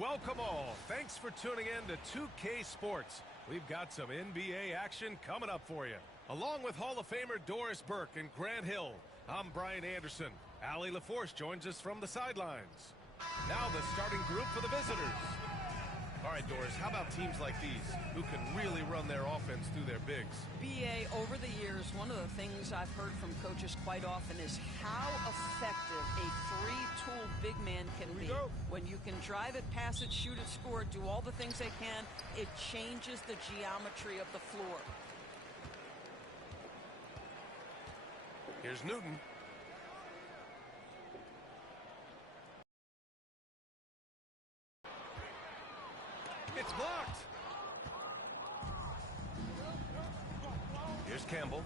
Welcome all. Thanks for tuning in to 2K Sports. We've got some NBA action coming up for you. Along with Hall of Famer Doris Burke and Grant Hill, I'm Brian Anderson. Allie LaForce joins us from the sidelines. Now the starting group for the visitors. All right, Doris, how about teams like these who can really run their offense through their bigs? BA, over the years, one of the things I've heard from coaches quite often is how effective a three-tool big man can be. When you can drive it, pass it, shoot it, score it, do all the things they can, it changes the geometry of the floor. Here's Newton. It's blocked. Here's Campbell.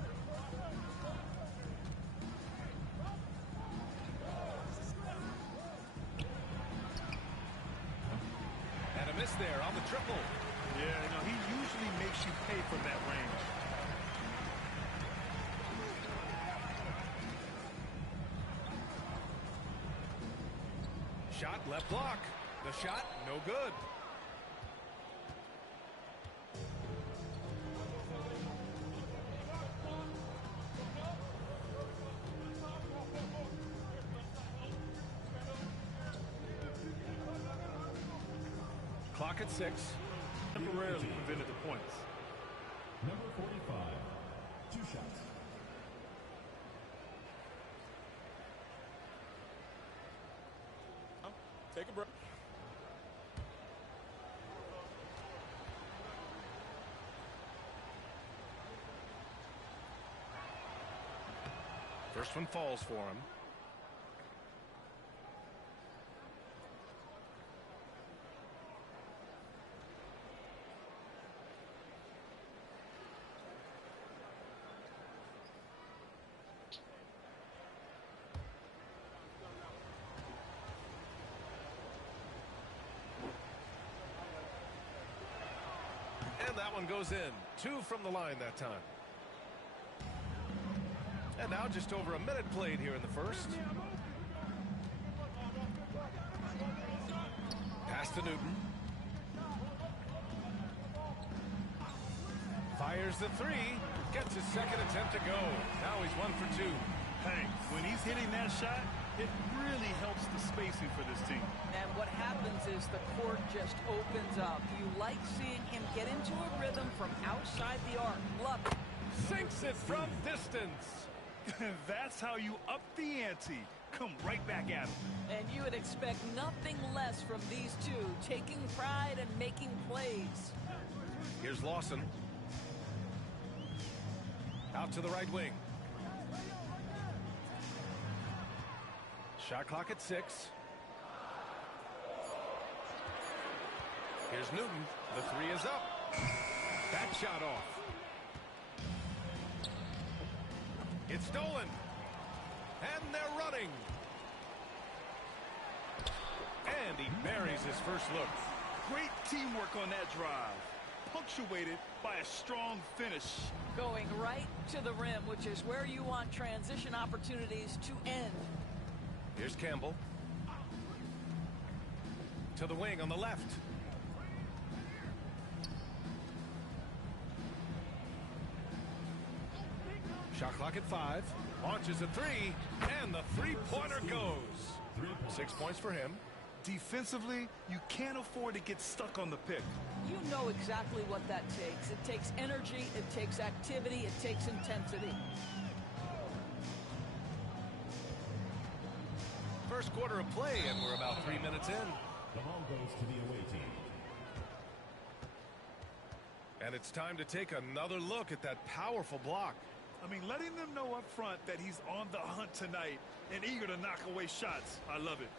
And a miss there on the triple. Yeah, he usually makes you pay from that range. Shot, left block. The shot, no good. Clock at 6. Temporarily prevented the points. Number 45, 2 shots. Take a break. First one falls for him. And that one goes in. 2 from the line that time. And now just over a minute played here in the first. Pass to Newton. Fires the 3. Gets his second attempt to go. Now he's 1 for 2. Hey, when he's hitting that shot, it really helps the spacing for this team. And what happens is the court just opens up. You like seeing him get into a rhythm from outside the arc. Love it. Sinks it from distance. That's how you up the ante. Come right back at him. And you would expect nothing less from these two, taking pride and making plays. Here's Lawson. Out to the right wing. Shot clock at 6. Here's Newton. The 3 is up. That shot off. It's stolen. And they're running. And he buries his first look. Great teamwork on that drive. Punctuated by a strong finish. Going right to the rim, which is where you want transition opportunities to end. Here's Campbell. To the wing on the left. Shot clock at 5. Launches a 3. And the three-pointer goes. 6 points for him. Defensively, you can't afford to get stuck on the pick. You know exactly what that takes. It takes energy, it takes activity, it takes intensity. First quarter of play, and we're about 3 minutes in. The ball goes to the away team. And it's time to take another look at that powerful block. I mean, letting them know up front that he's on the hunt tonight and eager to knock away shots. I love it.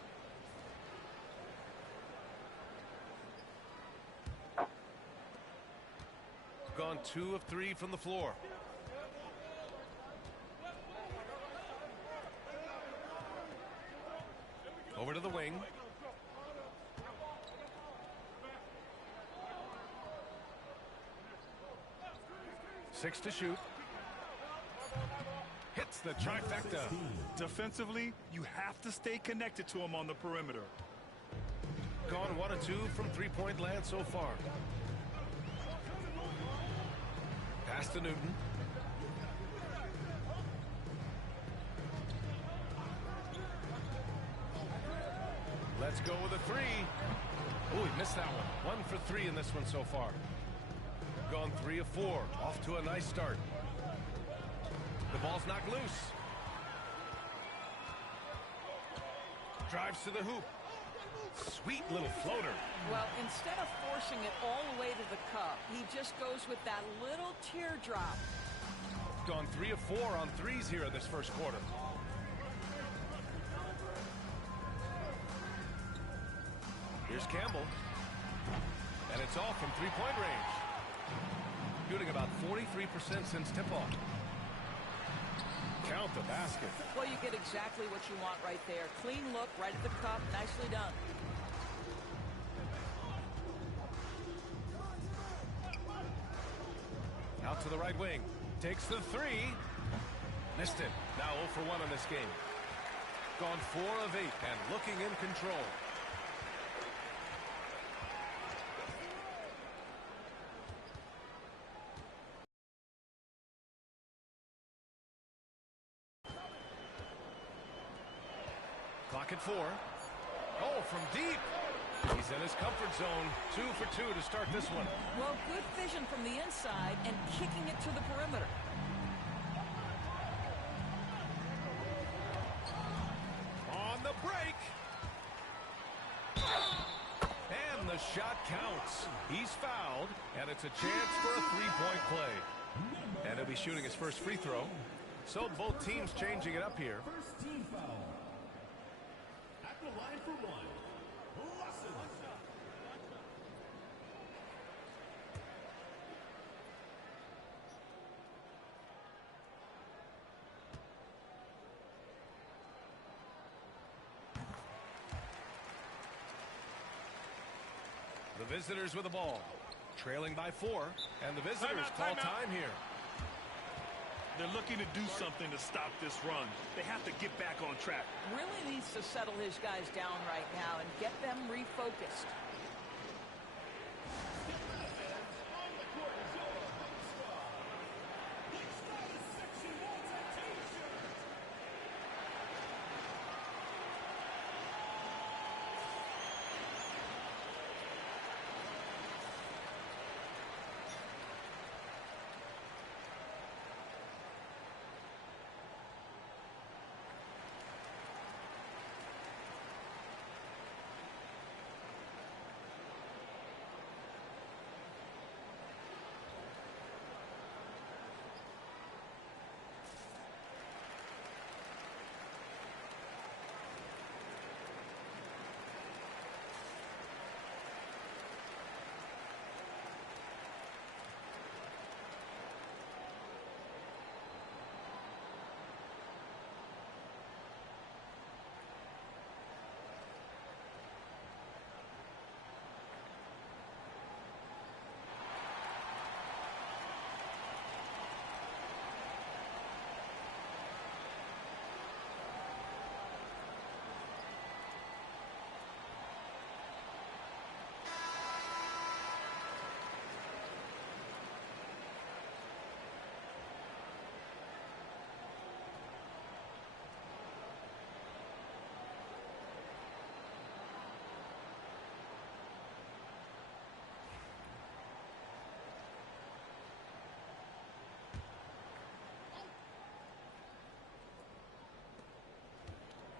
Gone 2 of 3 from the floor. Over to the wing. Six to shoot. Hits the trifecta. Defensively, you have to stay connected to him on the perimeter. Gone 1 of 2 from three-point land so far. Pass to Newton. Let's go with a three. Oh, he missed that one. 1 for 3 in this one so far. Gone 3 of 4. Off to a nice start. The ball's knocked loose. Drives to the hoop. Sweet little floater. Well, instead of forcing it all the way to the cup, he just goes with that little teardrop. Gone 3 of 4 on threes here in this first quarter. Here's Campbell. And it's off from three-point range. Shooting about 43% since tip-off. Count the basket. Well, you get exactly what you want right there. Clean look, right at the cup. Nicely done. Out to the right wing. Takes the three. Missed it. Now 0 for 1 in this game. Gone 4 of 8 and looking in control. Clock at 4. Oh, from deep. He's in his comfort zone. 2 for 2 to start this one. Well, good vision from the inside and kicking it to the perimeter. On the break. And the shot counts. He's fouled, and it's a chance for a three-point play. And he'll be shooting his first free throw. So both teams changing it up here. First team foul. At the line for 1. The visitors with the ball. Trailing by 4. And the visitors call time here. They're looking to do something to stop this run. They have to get back on track. Really needs to settle his guys down right now and get them refocused.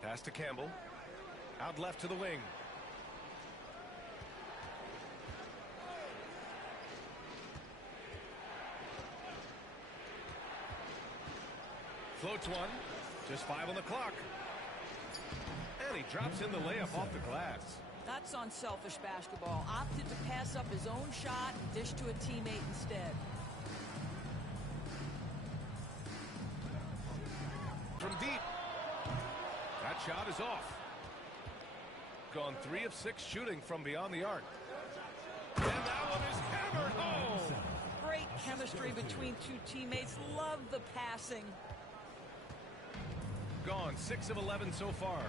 Pass to Campbell. Out left to the wing. Floats one. Just 5 on the clock. And he drops in the layup off the glass. That's unselfish basketball. Opted to pass up his own shot and dish to a teammate instead. From deep. That shot is off. Gone 3 of 6 shooting from beyond the arc. And that one is hammered home. Great chemistry between two teammates. Love the passing. Gone 6 of 11 so far.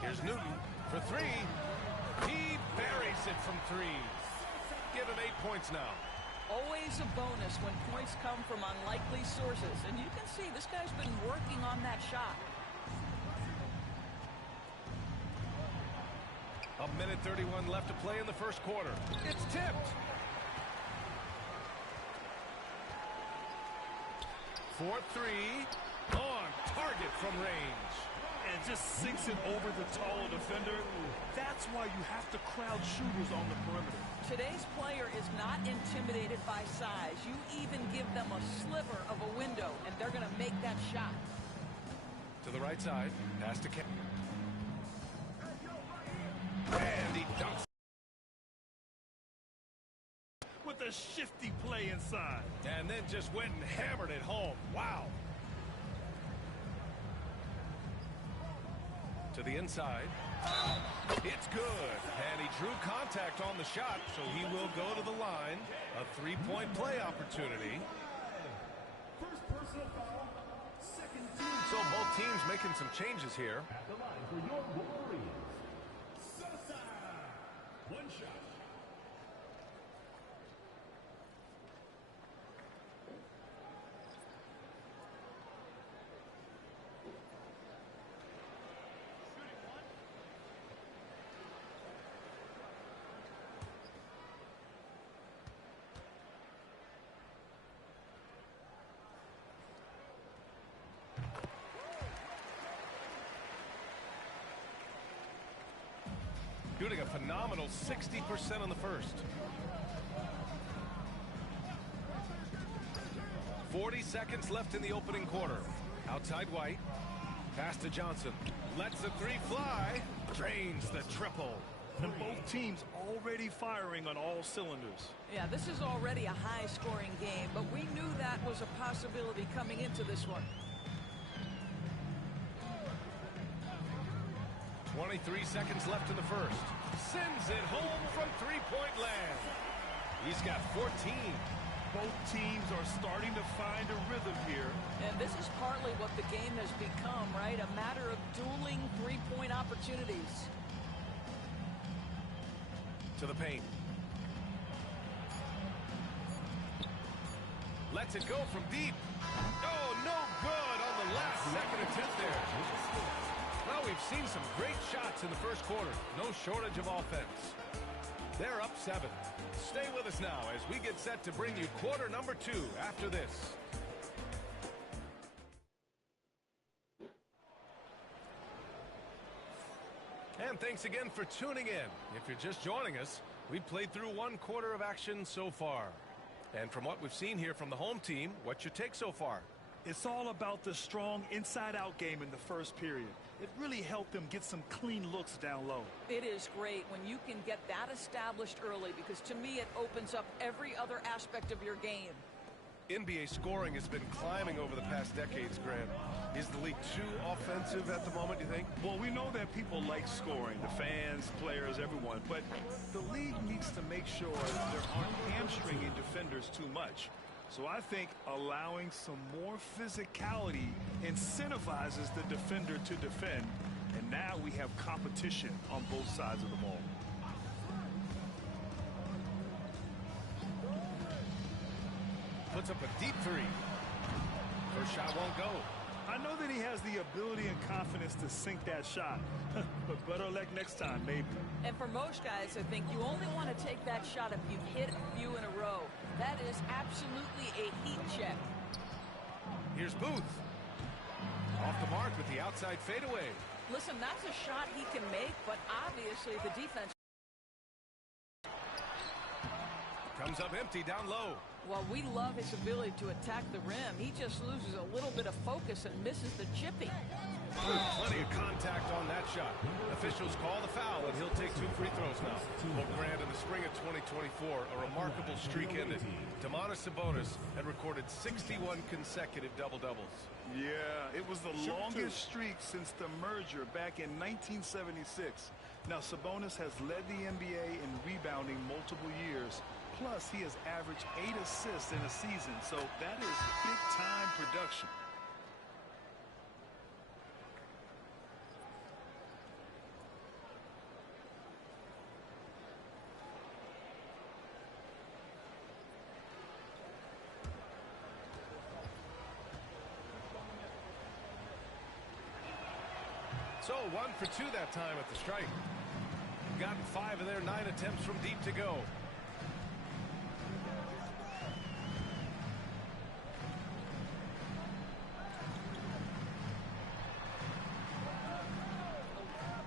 Here's Newton for three. He buries it from three. Give him 8 points now. Always a bonus when points come from unlikely sources. And you can see this guy's been working on that shot. A minute 31 left to play in the first quarter. It's tipped. 4-3. On target from range. And just sinks it over the taller defender. That's why you have to crowd shooters on the perimeter. Today's player is not intimidated by size. You even give them a sliver of a window, and they're going to make that shot. To the right side. Pass to Kemp. And he dunks. With a shifty play inside. And then just went and hammered it home. Wow. To the inside. It's good. And he drew contact on the shot, so he will go to the line. A three-point play opportunity. First personal foul. Second team. So both teams making some changes here. At the line for your Warriors. Sosa. One shot. Shooting a phenomenal 60% on the first. 40 seconds left in the opening quarter. Outside White. Pass to Johnson. Lets the three fly. Drains the triple. And both teams already firing on all cylinders. Yeah, this is already a high-scoring game, but we knew that was a possibility coming into this one. 23 seconds left in the first. Sends it home from three-point land. He's got 14. Both teams are starting to find a rhythm here. And this is partly what the game has become, right? A matter of dueling three-point opportunities. To the paint. Lets it go from deep. Oh, no good on the last second attempt there. Well, we've seen some great shots in the first quarter. No shortage of offense. They're up 7. Stay with us now as we get set to bring you quarter number 2 after this. And thanks again for tuning in. If you're just joining us, we've played through 1 quarter of action so far. And from what we've seen here from the home team, what's your take so far? It's all about the strong inside-out game in the first period. It really helped them get some clean looks down low. It is great when you can get that established early, because to me it opens up every other aspect of your game. NBA scoring has been climbing over the past decades, Grant. Is the league too offensive at the moment, do you think? Well, we know that people like scoring, the fans, players, everyone, but the league needs to make sure there aren't hamstringing defenders too much. So I think allowing some more physicality incentivizes the defender to defend, and now we have competition on both sides of the ball. Puts up a deep three. First shot won't go. I know that he has the ability and confidence to sink that shot, but better luck next time, maybe. And for most guys, I think you only want to take that shot if you've hit a few in a row. That is absolutely a heat check. Here's Booth. Off the mark with the outside fadeaway. Listen, that's a shot he can make, but obviously the defense comes up empty down low. Well, we love his ability to attack the rim. He just loses a little bit of focus and misses the chipping. Plenty of contact on that shot. Officials call the foul, and he'll take 2 free throws now. Well, Grant, in the spring of 2024, a remarkable streak ended. Domantas Sabonis had recorded 61 consecutive double-doubles. Yeah, it was the longest streak since the merger back in 1976. Now, Sabonis has led the NBA in rebounding multiple years. Plus, he has averaged 8 assists in a season, so that is big-time production. So 1 for 2 that time at the strike. Gotten 5 of their 9 attempts from deep to go.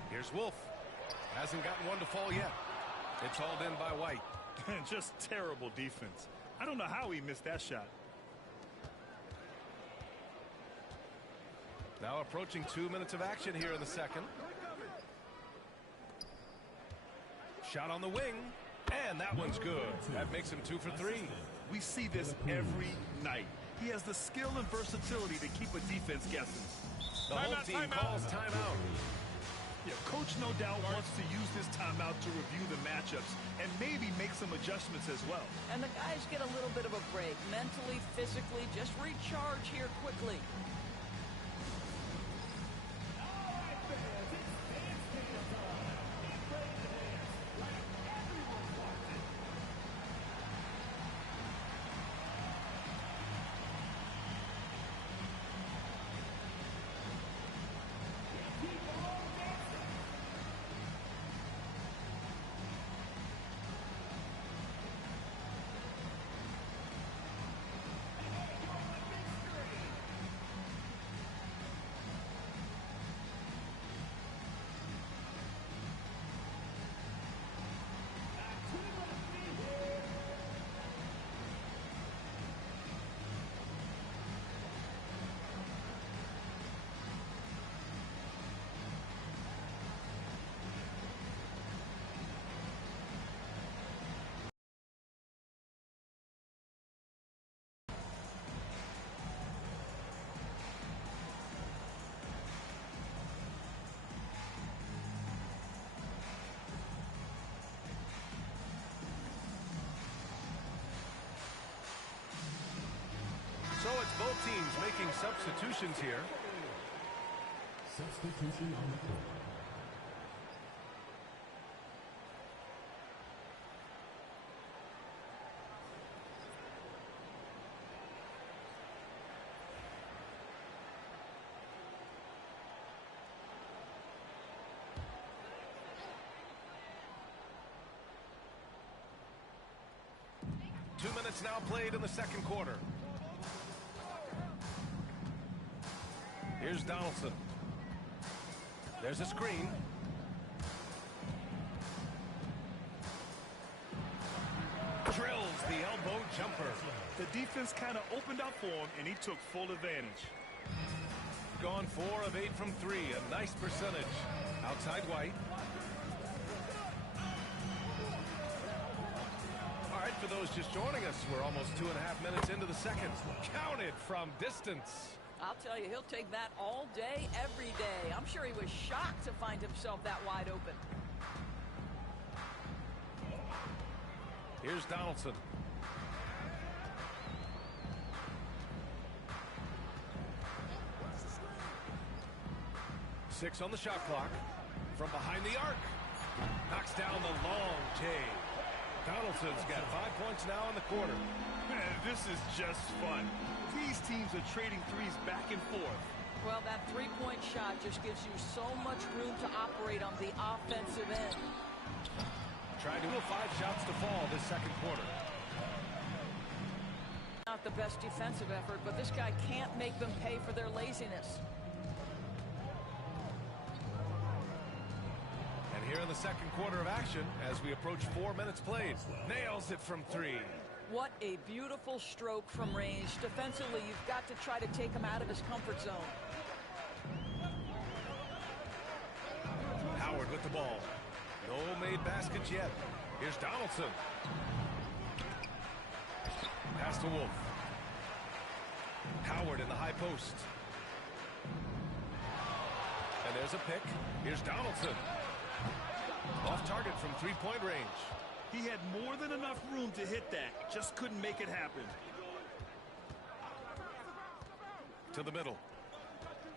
Here's Wolf. Hasn't gotten one to fall yet. It's hauled in by White. Just terrible defense. I don't know how he missed that shot. Now approaching 2 minutes of action here in the second. Shot on the wing, and that one's good. That makes him 2 for 3. We see this every night. He has the skill and versatility to keep a defense guessing. The whole team calls timeout. Yeah, coach no doubt wants to use this timeout to review the matchups and maybe make some adjustments as well. And the guys get a little bit of a break, mentally, physically, just recharge here quickly. So it's both teams making substitutions here. Substitution on the court. Two minutes now played in the second quarter. Here's Donaldson. There's a screen. Drills the elbow jumper. The defense kind of opened up for him, and he took full advantage. Gone 4 of 8 from 3. A nice percentage. Outside White. All right, for those just joining us, we're almost 2.5 minutes into the second. Counted from distance. I'll tell you, he'll take that all day, every day. I'm sure he was shocked to find himself that wide open. Here's Donaldson. Six on the shot clock. From behind the arc. Knocks down the long J. Donaldson's got 5 points now in the quarter. Man, this is just fun. These teams are trading threes back and forth. Well, that three-point shot just gives you so much room to operate on the offensive end. Trying to go 5 shots to fall this second quarter. Not the best defensive effort, but this guy can't make them pay for their laziness. And here in the second quarter of action, as we approach 4 minutes played, nails it from 3. What a beautiful stroke from range. Defensively, you've got to try to take him out of his comfort zone. Howard with the ball. No made baskets yet. Here's Donaldson. Pass to Wolf. Howard in the high post. And there's a pick. Here's Donaldson. Off target from three-point range. He had more than enough room to hit that. Just couldn't make it happen. To the middle.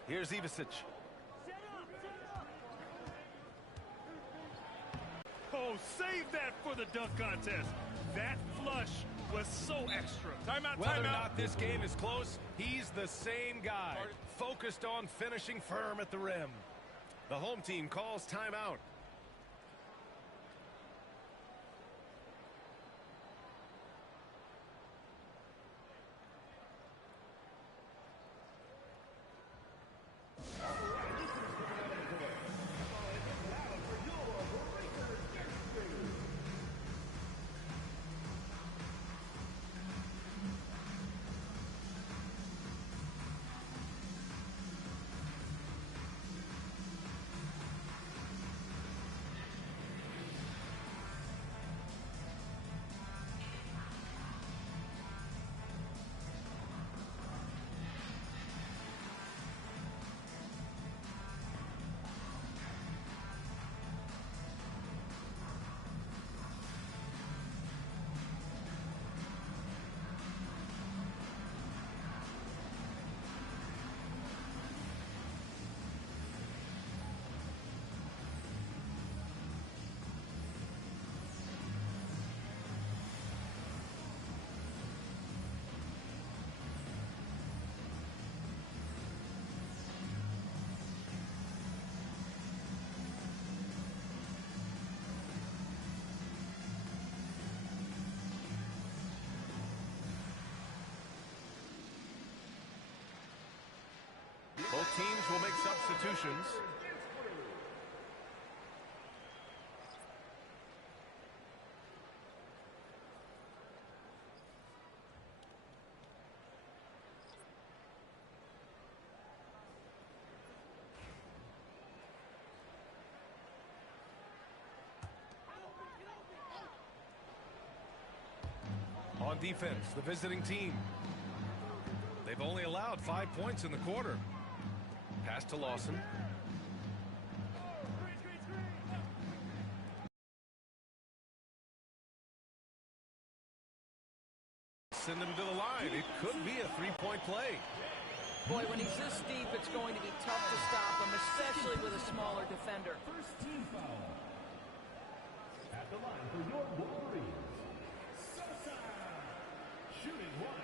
Here's Ivicic. Oh, save that for the dunk contest. That flush was so extra. Timeout, Whether or timeout. not this game is close, he's the same guy. Focused on finishing firm at the rim. The home team calls timeout. Both teams will make substitutions. On defense, the visiting team. They've only allowed 5 points in the quarter. Pass to Lawson. Send him to the line. It could be a three-point play. Boy, when he's this deep, it's going to be tough to stop him, especially with a smaller defender. First team foul. At the line for your Wolverines, Sosa. Shooting one.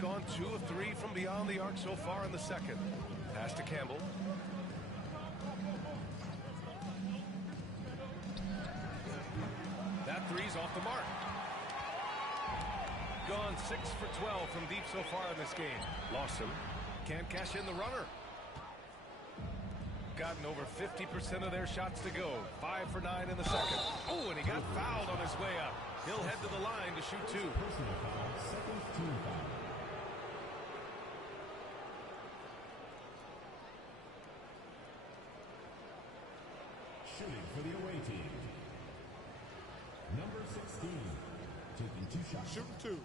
Gone 2 of 3 from beyond the arc so far in the second. Pass to Campbell. That three's off the mark. Gone 6 for 12 from deep so far in this game. Lawson can't cash in the runner. Gotten over 50% of their shots to go. 5 for 9 in the second. Oh, and he got fouled on his way up. He'll head to the line to shoot 2. Personal foul, second team foul. Shooting for the away team. Number 16, taking 2 shots. Shooting 2.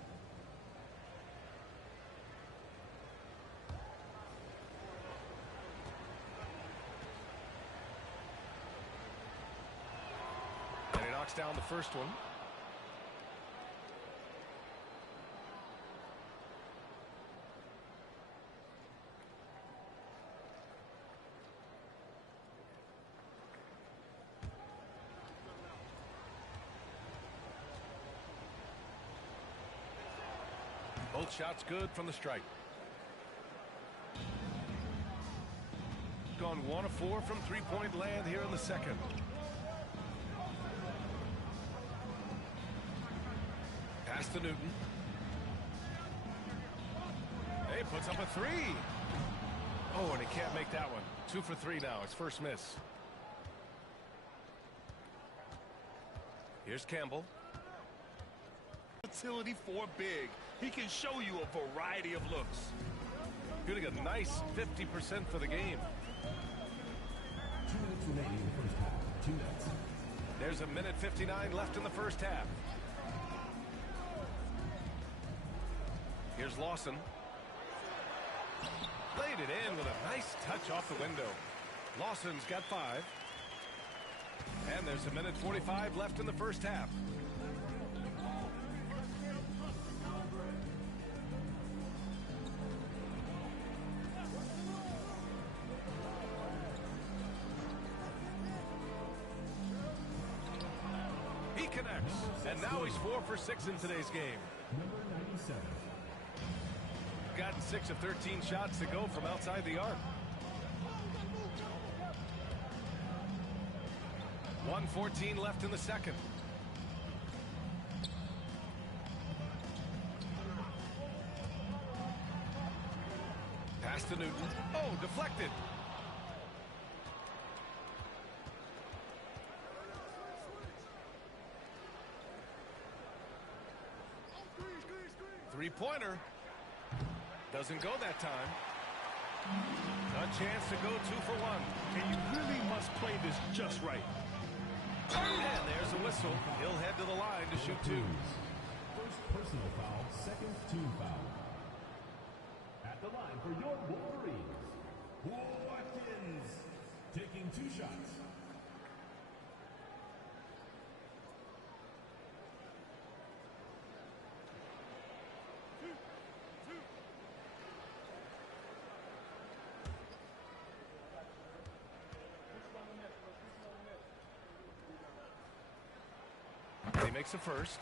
And he knocks down the first one. Both shots good from the strike. Gone 1 of 4 from three-point land here in the second. Pass to Newton. Hey, puts up a 3. Oh, and he can't make that one. 2 for 3 now. His first miss. Here's Campbell. Utility for big. He can show you a variety of looks. Getting a nice 50% for the game. 2 minutes remaining in the first half. 2 minutes. There's a minute 59 left in the first half. Here's Lawson. Laid it in with a nice touch off the window. Lawson's got 5. And there's a minute 45 left in the first half. And now he's 4 for 6 in today's game. Number 97. Gotten 6 of 13 shots to go from outside the arc. 1:14 left in the second. Pass to Newton. Oh, deflected. Three-pointer. Doesn't go that time. A chance to go 2 for 1. And you really must play this just right. And there's a whistle. He'll head to the line to shoot 2. First personal foul, second team foul. At the line for your Wolverines, Watkins, taking 2 shots. He makes a first.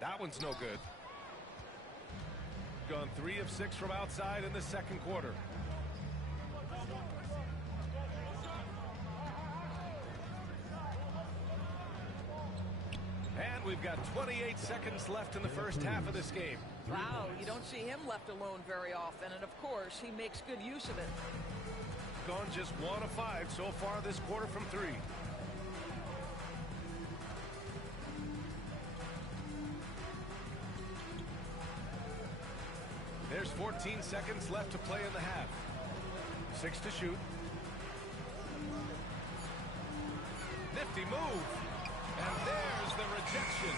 That one's no good. Gone 3 of 6 from outside in the second quarter. And we've got 28 seconds left in the first half of this game. Wow, you don't see him left alone very often, and of course, he makes good use of it. Gone just 1 of 5 so far this quarter from 3. There's 14 seconds left to play in the half. 6 to shoot. Nifty move. And there's the rejection.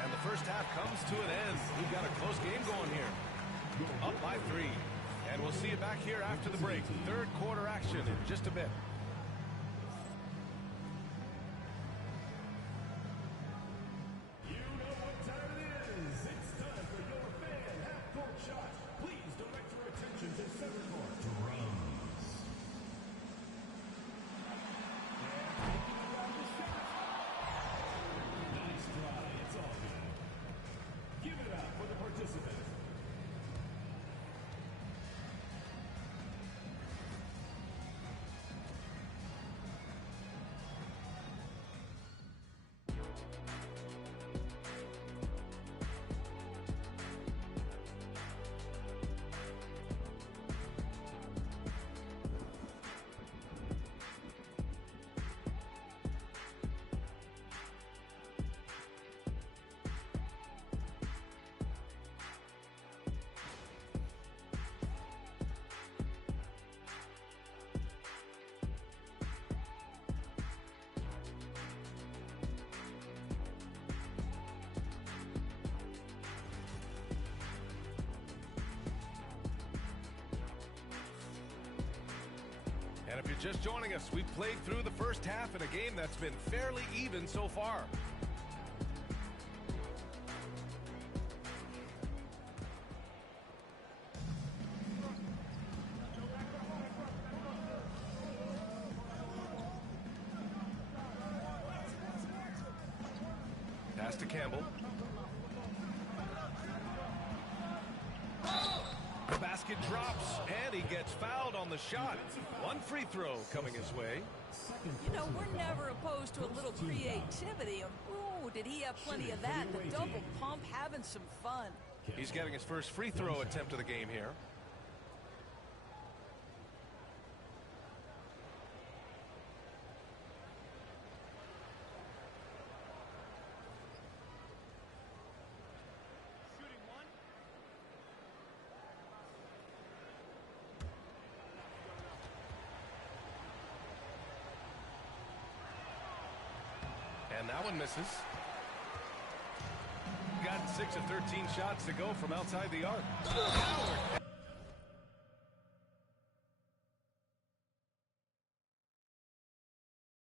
And the first half comes to an end. We've got a close game going here. Up by 3. And we'll see you back here after the break. Third quarter action in just a bit. And if you're just joining us, we've played through the first half in a game that's been fairly even so far. Pass to Campbell. The basket drops, and he gets fouled on the shot. One free throw coming his way. You know, we're never opposed to a little creativity. Ooh, did he have plenty of that? The double pump, having some fun. He's getting his first free throw attempt of the game here. And that one misses. Got 6 of 13 shots to go from outside the arc.